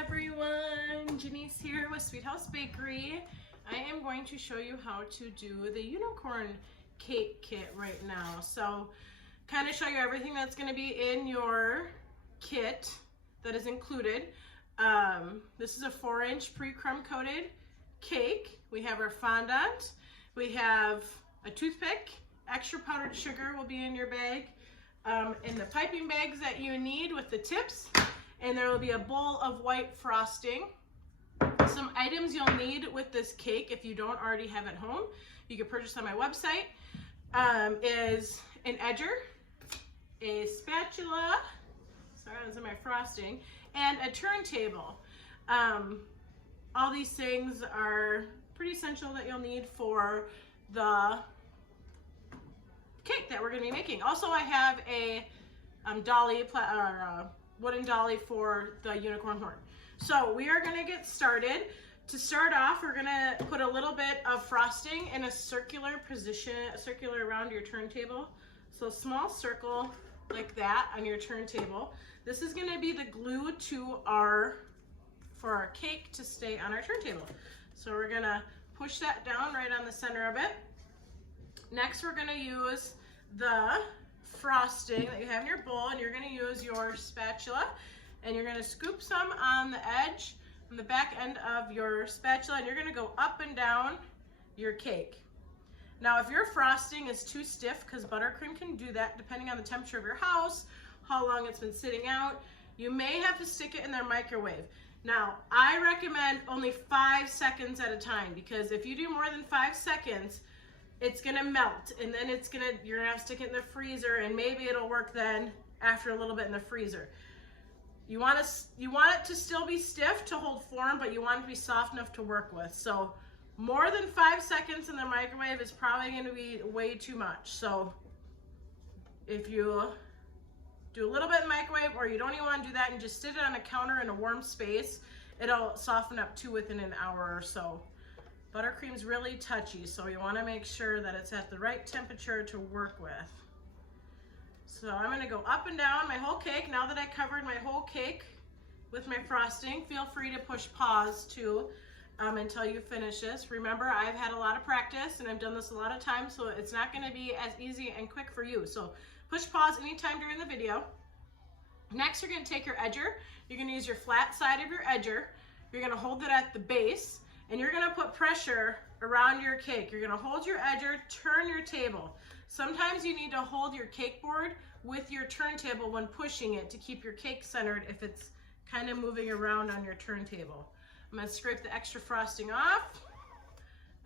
everyone, Janice here with Sweet House Bakery. I am going to show you how to do the unicorn cake kit right now. So kind of show you everything that's going to be in your kit that is included. This is a 4-inch pre-crumb coated cake. We have our fondant, we have a toothpick, extra powdered sugar will be in your bag, and the piping bags that you need with the tips, and there will be a bowl of white frosting. Some items you'll need with this cake, if you don't already have at home, you can purchase on my website, is an edger, a spatula, sorry, that's in my frosting, and a turntable. All these things are pretty essential that you'll need for the cake that we're going to be making. Also, I have a dolly, wooden dolly for the unicorn horn. So we are going to get started. To start off, we're going to put a little bit of frosting in a circular position, circular around your turntable. So a small circle like that on your turntable. This is going to be the glue to for our cake to stay on our turntable. So we're going to push that down right on the center of it. Next, we're going to use the frosting that you have in your bowl, and you're going to use your spatula, and you're going to scoop some on the edge, on the back end of your spatula, and you're going to go up and down your cake. Now, if your frosting is too stiff, because buttercream can do that depending on the temperature of your house, how long it's been sitting out, you may have to stick it in their microwave. Now, I recommend only 5 seconds at a time, because if you do more than 5 seconds, it's gonna melt, and then you're gonna have to stick it in the freezer, and maybe it'll work then after a little bit in the freezer. You want it to still be stiff to hold form, but you want it to be soft enough to work with. So more than 5 seconds in the microwave is probably gonna be way too much. So if you do a little bit in the microwave, or you don't even want to do that and just sit it on a counter in a warm space, it'll soften up too within an hour or so. Buttercream's really touchy, so you want to make sure that it's at the right temperature to work with. So I'm going to go up and down my whole cake. Now that I covered my whole cake with my frosting, feel free to push pause too until you finish this. Remember, I've had a lot of practice and I've done this a lot of times, so it's not going to be as easy and quick for you. So push pause anytime during the video. Next, you're going to take your edger. You're going to use your flat side of your edger. You're going to hold it at the base, and you're going to put pressure around your cake. You're going to hold your edger, turn your table. Sometimes you need to hold your cake board with your turntable when pushing it to keep your cake centered if it's kind of moving around on your turntable. I'm going to scrape the extra frosting off.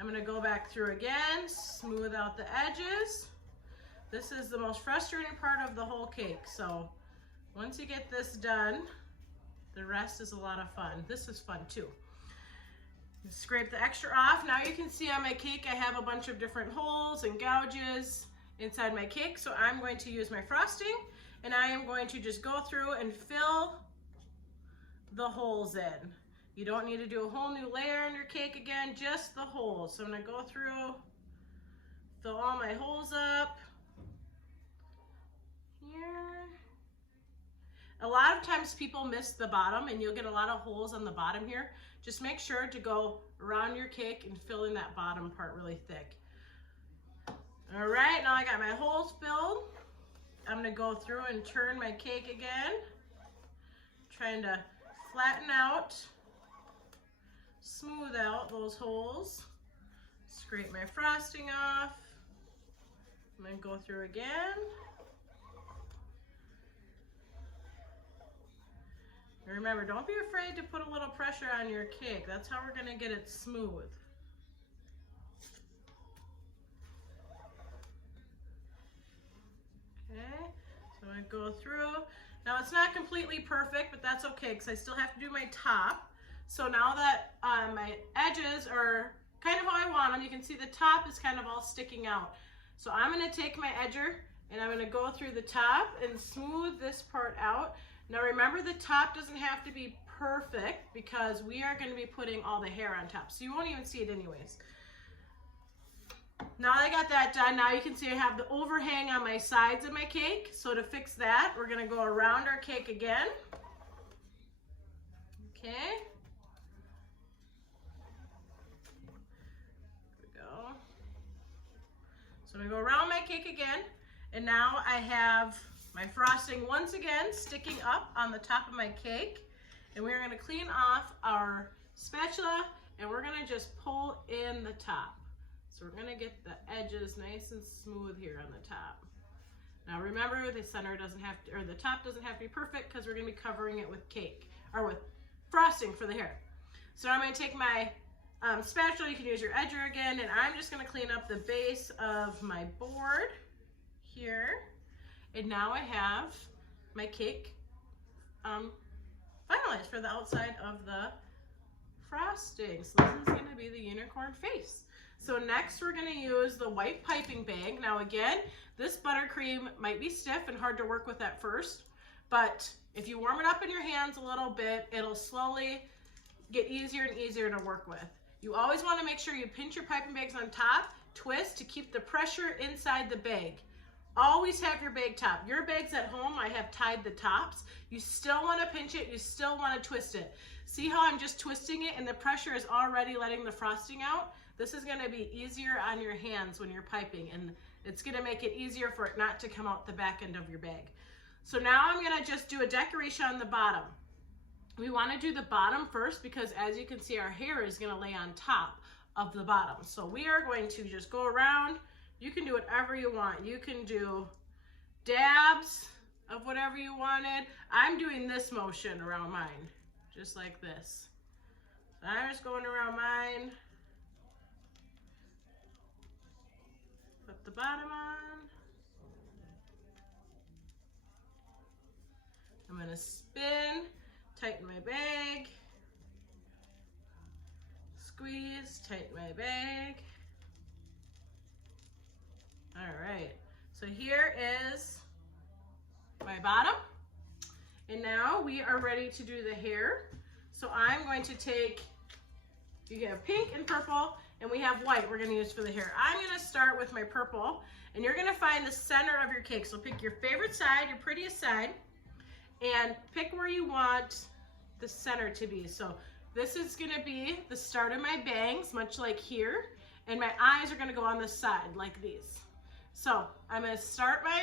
I'm going to go back through again, smooth out the edges. This is the most frustrating part of the whole cake. So once you get this done, the rest is a lot of fun. This is fun too. Scrape the extra off. Now you can see on my cake I have a bunch of different holes and gouges inside my cake. So I'm going to use my frosting, and I am going to just go through and fill the holes in. You don't need to do a whole new layer in your cake again, just the holes. So I'm going to go through, fill all my holes up. Here. A lot of times people miss the bottom, and you'll get a lot of holes on the bottom here. Just make sure to go around your cake and fill in that bottom part really thick. All right, now I got my holes filled. I'm gonna go through and turn my cake again, trying to flatten out, smooth out those holes. Scrape my frosting off. I'm gonna go through again. Remember, don't be afraid to put a little pressure on your cake. That's how we're going to get it smooth. Okay, so I go through. Now it's not completely perfect, but that's okay because I still have to do my top. So now that my edges are kind of how I want them, you can see the top is kind of all sticking out. So I'm going to take my edger and I'm going to go through the top and smooth this part out. Now remember, the top doesn't have to be perfect because we are going to be putting all the hair on top, so you won't even see it anyways. Now that I got that done, now you can see I have the overhang on my sides of my cake. So to fix that, we're going to go around our cake again. Okay. again. And now I have my frosting once again sticking up on the top of my cake. And we're gonna clean off our spatula and we're gonna just pull in the top. So we're gonna get the edges nice and smooth here on the top. Now remember, the center doesn't have to, or the top doesn't have to be perfect because we're gonna be covering it with cake, or with frosting for the hair. So now I'm gonna take my spatula, you can use your edger again, and I'm just gonna clean up the base of my board here. And now I have my cake finalized for the outside of the frosting. So this is gonna be the unicorn face. So next we're gonna use the white piping bag. Now again, this buttercream might be stiff and hard to work with at first, but if you warm it up in your hands a little bit, it'll slowly get easier and easier to work with. You always wanna make sure you pinch your piping bags on top, twist to keep the pressure inside the bag. Always have your bag top. Your bags at home, I have tied the tops. You still want to pinch it, you still want to twist it. See how I'm just twisting it and the pressure is already letting the frosting out? This is going to be easier on your hands when you're piping, and it's going to make it easier for it not to come out the back end of your bag. So now I'm going to just do a decoration on the bottom. We want to do the bottom first because as you can see, our hair is going to lay on top of the bottom. So we are going to just go around. You can do whatever you want. You can do dabs of whatever you wanted. I'm doing this motion around mine, just like this. So I'm just going around mine. Put the bottom on. I'm gonna spin, tighten my bag, squeeze, tighten my bag. All right, so here is my bottom. And now we are ready to do the hair. So I'm going to take, you have pink and purple, and we have white we're gonna use for the hair. I'm gonna start with my purple, and you're gonna find the center of your cake. So pick your favorite side, your prettiest side, and pick where you want the center to be. So this is gonna be the start of my bangs, much like here, and my eyes are gonna go on the side like these. So I'm gonna start my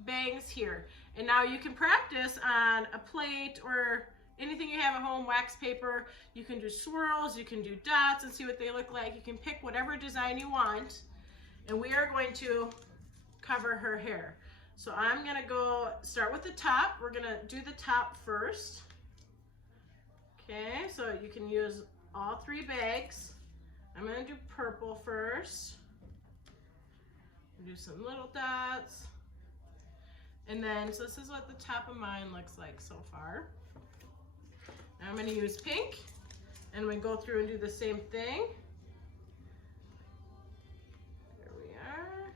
bangs here. And now you can practice on a plate or anything you have at home, wax paper. You can do swirls, you can do dots and see what they look like. You can pick whatever design you want. And we are going to cover her hair. So I'm gonna go start with the top. We're gonna do the top first. Okay, so you can use all three bags. I'm gonna do purple first. Do some little dots. And then, so this is what the top of mine looks like so far. Now I'm gonna use pink, and we go through and do the same thing. There we are.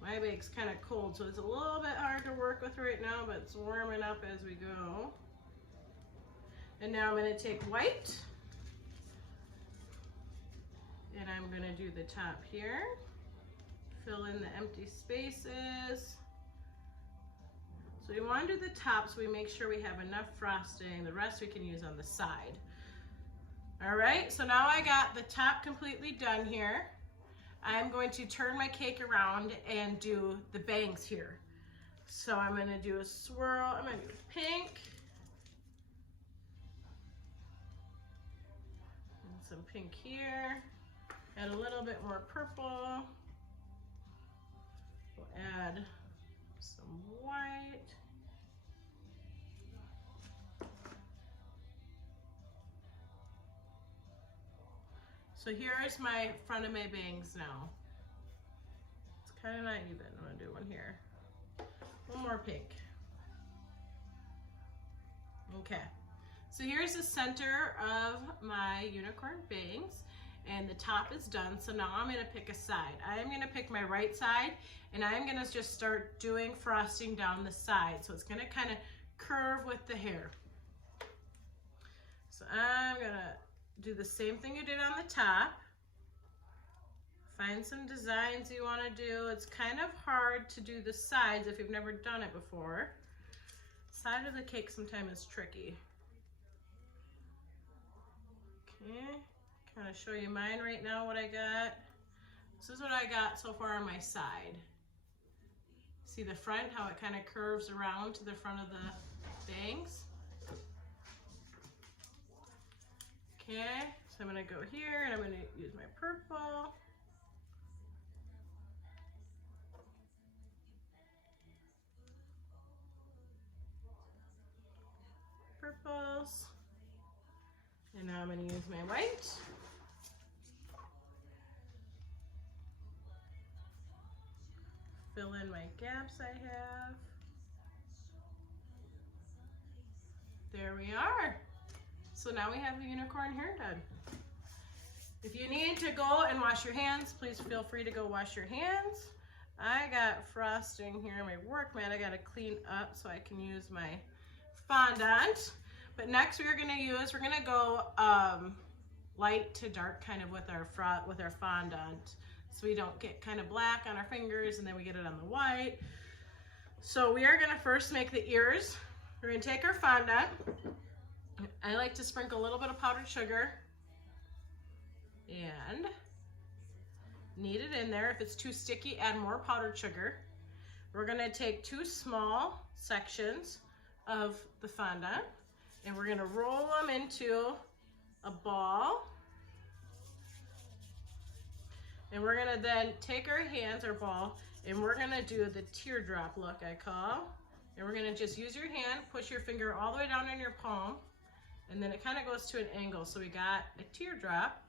My bag's kind of cold, so it's a little bit hard to work with right now, but it's warming up as we go. And now I'm gonna take white, and I'm gonna do the top here. Fill in the empty spaces. So we wanna do the top so we make sure we have enough frosting. The rest we can use on the side. All right, so now I got the top completely done here. I'm going to turn my cake around and do the bangs here. So I'm gonna do a swirl. I'm gonna do pink. And some pink here. Add a little bit more purple. We'll add some white. So here is my front of my bangs now. It's kind of not even. I'm gonna do one here. One more pink. Okay. So here's the center of my unicorn bangs. And the top is done, so now I'm gonna pick a side. I'm gonna pick my right side, and I'm gonna just start doing frosting down the side. So it's gonna kind of curve with the hair. So I'm gonna do the same thing you did on the top. Find some designs you wanna do. It's kind of hard to do the sides if you've never done it before. Side of the cake sometimes is tricky. Okay. kind of show you mine right now, what I got. This is what I got so far on my side. See the front, how it kind of curves around to the front of the bangs? Okay, so I'm gonna go here and I'm gonna use my purple. Purples. And now I'm gonna use my white. Fill in my gaps I have. There we are. So now we have the unicorn hair done. If you need to go and wash your hands, please feel free to go wash your hands. I got frosting here on my work mat. I gotta clean up so I can use my fondant. But next we're gonna go light to dark kind of with our fondant, so we don't get kind of black on our fingers and then we get it on the white. So we are gonna first make the ears. We're gonna take our fondant. I like to sprinkle a little bit of powdered sugar and knead it in there. If it's too sticky, add more powdered sugar. We're gonna take 2 small sections of the fondant and we're gonna roll them into a ball. And we're gonna then take our hands, our ball, and we're gonna do the teardrop look, I call. And we're gonna just use your hand, push your finger all the way down in your palm, and then it kind of goes to an angle. So we got a teardrop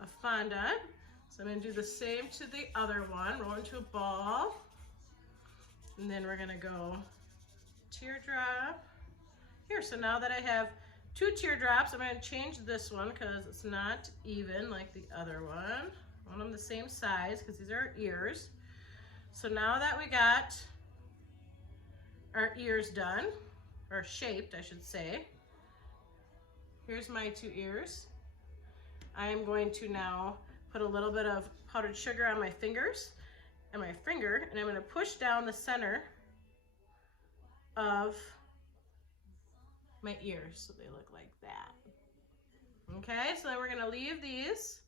of fondant. So I'm gonna do the same to the other one, roll into a ball. And then we're gonna go teardrop. Here, so now that I have 2 teardrops, I'm gonna change this one because it's not even like the other one. I want them the same size because these are our ears. So now that we got our ears done, or shaped, I should say. Here's my 2 ears. I am going to now put a little bit of powdered sugar on my fingers and my finger, and I'm gonna push down the center of my ears so they look like that. Okay, so then we're gonna leave these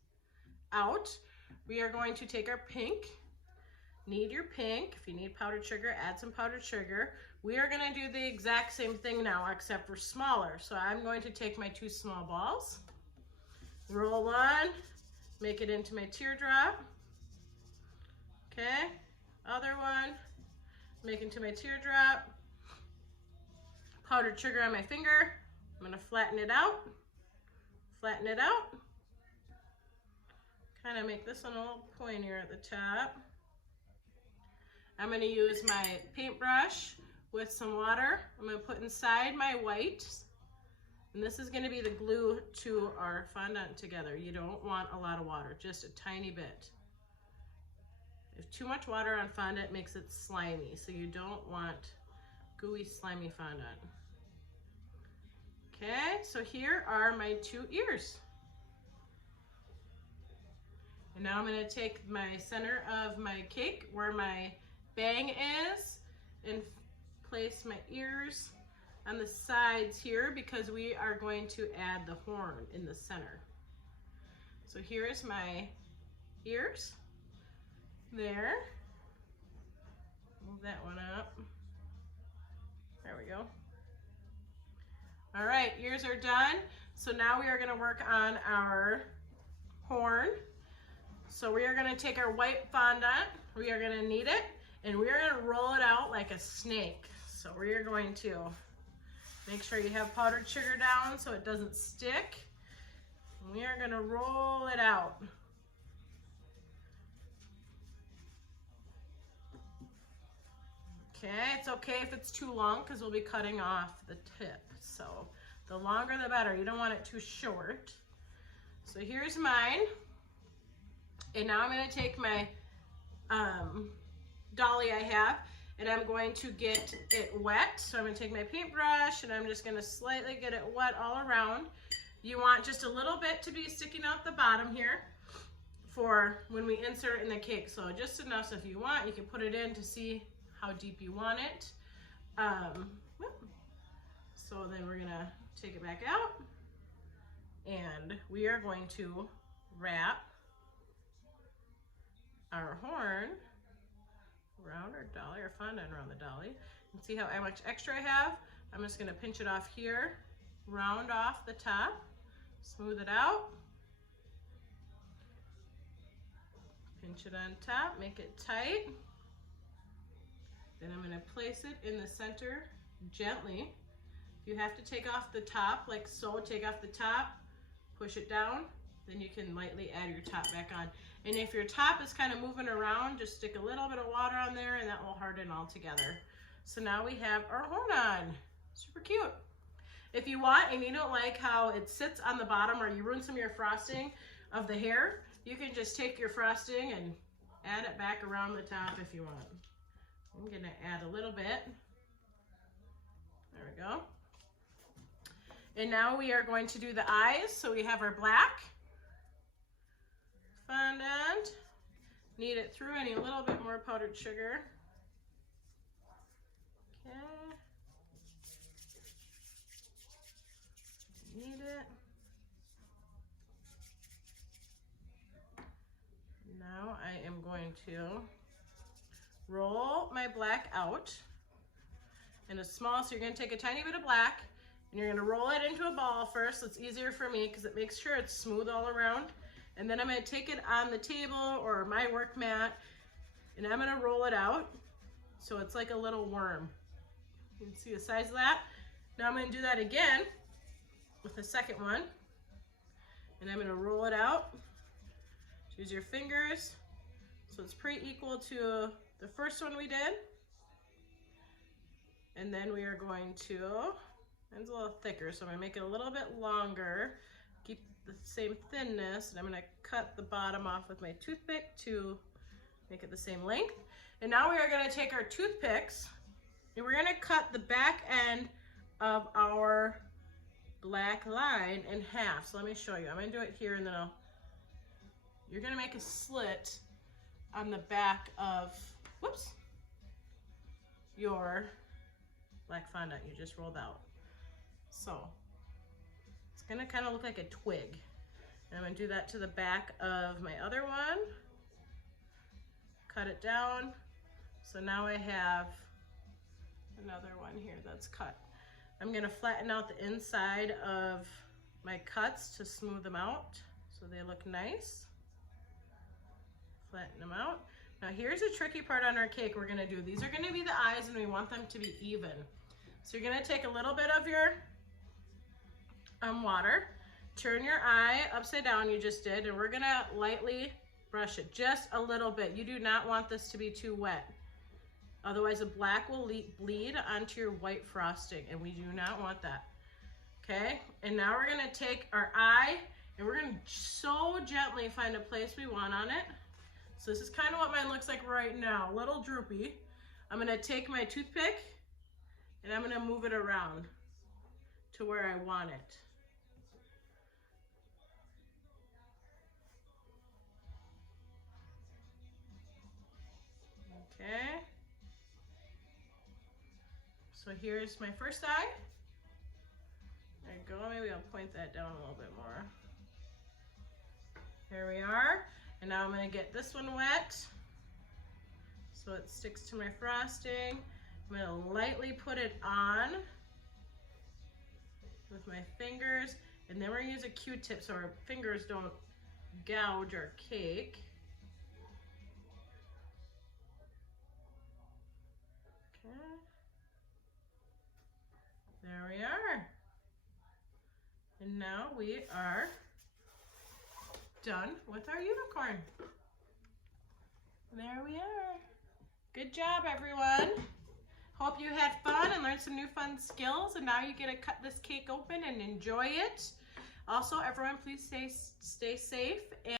out. We are going to take our pink, knead your pink. If you need powdered sugar, add some powdered sugar. We are gonna do the exact same thing now, except for smaller. So I'm going to take my 2 small balls, roll one, make it into my teardrop. Okay, other one, make into my teardrop. Powdered sugar on my finger. I'm gonna flatten it out. Flatten it out. Kind of make this one a little pointier at the top. I'm gonna use my paintbrush with some water. I'm gonna put inside my white. And this is gonna be the glue to our fondant together. You don't want a lot of water, just a tiny bit. If too much water on fondant makes it slimy, so you don't want gooey, slimy fondant. Okay, so here are my 2 ears. And now I'm gonna take my center of my cake where my bang is and place my ears on the sides here because we are going to add the horn in the center. So here's my ears. There. Move that one up. There we go. All right, ears are done. So now we are gonna work on our horn. So we are gonna take our white fondant, we are gonna knead it, and we are gonna roll it out like a snake. So we are going to make sure you have powdered sugar down so it doesn't stick. And we are gonna roll it out. Okay, it's okay if it's too long because we'll be cutting off the tip. So the longer the better, you don't want it too short. So here's mine. And now I'm gonna take my dolly I have and I'm going to get it wet. So I'm gonna take my paintbrush and I'm just gonna slightly get it wet all around. You want just a little bit to be sticking out the bottom here for when we insert in the cake. So just enough, so if you want, you can put it in to see how deep you want it. So then we're gonna take it back out and we are going to wrap our horn around our dolly, or fondant around the dolly. And see how much extra I have? I'm just gonna pinch it off here, round off the top, smooth it out, pinch it on top, make it tight. Then I'm gonna place it in the center gently. You have to take off the top, like so, take off the top, push it down, then you can lightly add your top back on. And if your top is kind of moving around, just stick a little bit of water on there and that will harden all together. So now we have our horn on. Super cute. If you want and you don't like how it sits on the bottom, or you ruin some of your frosting of the hair, you can just take your frosting and add it back around the top if you want. I'm gonna add a little bit. There we go. And now we are going to do the eyes. So we have our black fondant. Knead it through. I need a little bit more powdered sugar. Okay. Knead it. Now I am going to roll my black out in a small, so you're going to take a tiny bit of black and you're going to roll it into a ball first. So it's easier for me because it makes sure it's smooth all around. And then I'm going to take it on the table or my work mat and I'm going to roll it out so it's like a little worm. You can see the size of that. Now I'm going to do that again with the second one, and I'm going to roll it out. Use your fingers so it's pretty equal to the first one we did. And then we are going to, it's a little thicker, so I'm going to make it a little bit longer, keep the same thinness, and I'm going to cut the bottom off with my toothpick to make it the same length. And now we are going to take our toothpicks and we're going to cut the back end of our black line in half. So let me show you. I'm going to do it here and then you're going to make a slit on the back of, whoops, your black fondant you just rolled out. So it's going to kind of look like a twig. And I'm going to do that to the back of my other one. Cut it down. So now I have another one here that's cut. I'm going to flatten out the inside of my cuts to smooth them out so they look nice. Flatten them out. Now here's a tricky part on our cake we're going to do. These are going to be the eyes and we want them to be even. So you're going to take a little bit of your water, turn your eye upside down, you just did, and we're going to lightly brush it just a little bit. You do not want this to be too wet. Otherwise the black will bleed onto your white frosting and we do not want that. Okay, and now we're going to take our eye and we're going to so gently find a place we want on it. So this is kind of what mine looks like right now, a little droopy. I'm going to take my toothpick and I'm going to move it around to where I want it. Okay. So here's my first eye. There you go. Maybe I'll point that down a little bit more. Here we are. And now I'm going to get this one wet so it sticks to my frosting. I'm going to lightly put it on with my fingers. And then we're going to use a Q-tip so our fingers don't gouge our cake. Okay. There we are. And now we are done with our unicorn. There we are. Good job, everyone. Hope you had fun and learned some new fun skills, and now you get to cut this cake open and enjoy it. Also, everyone, please stay safe.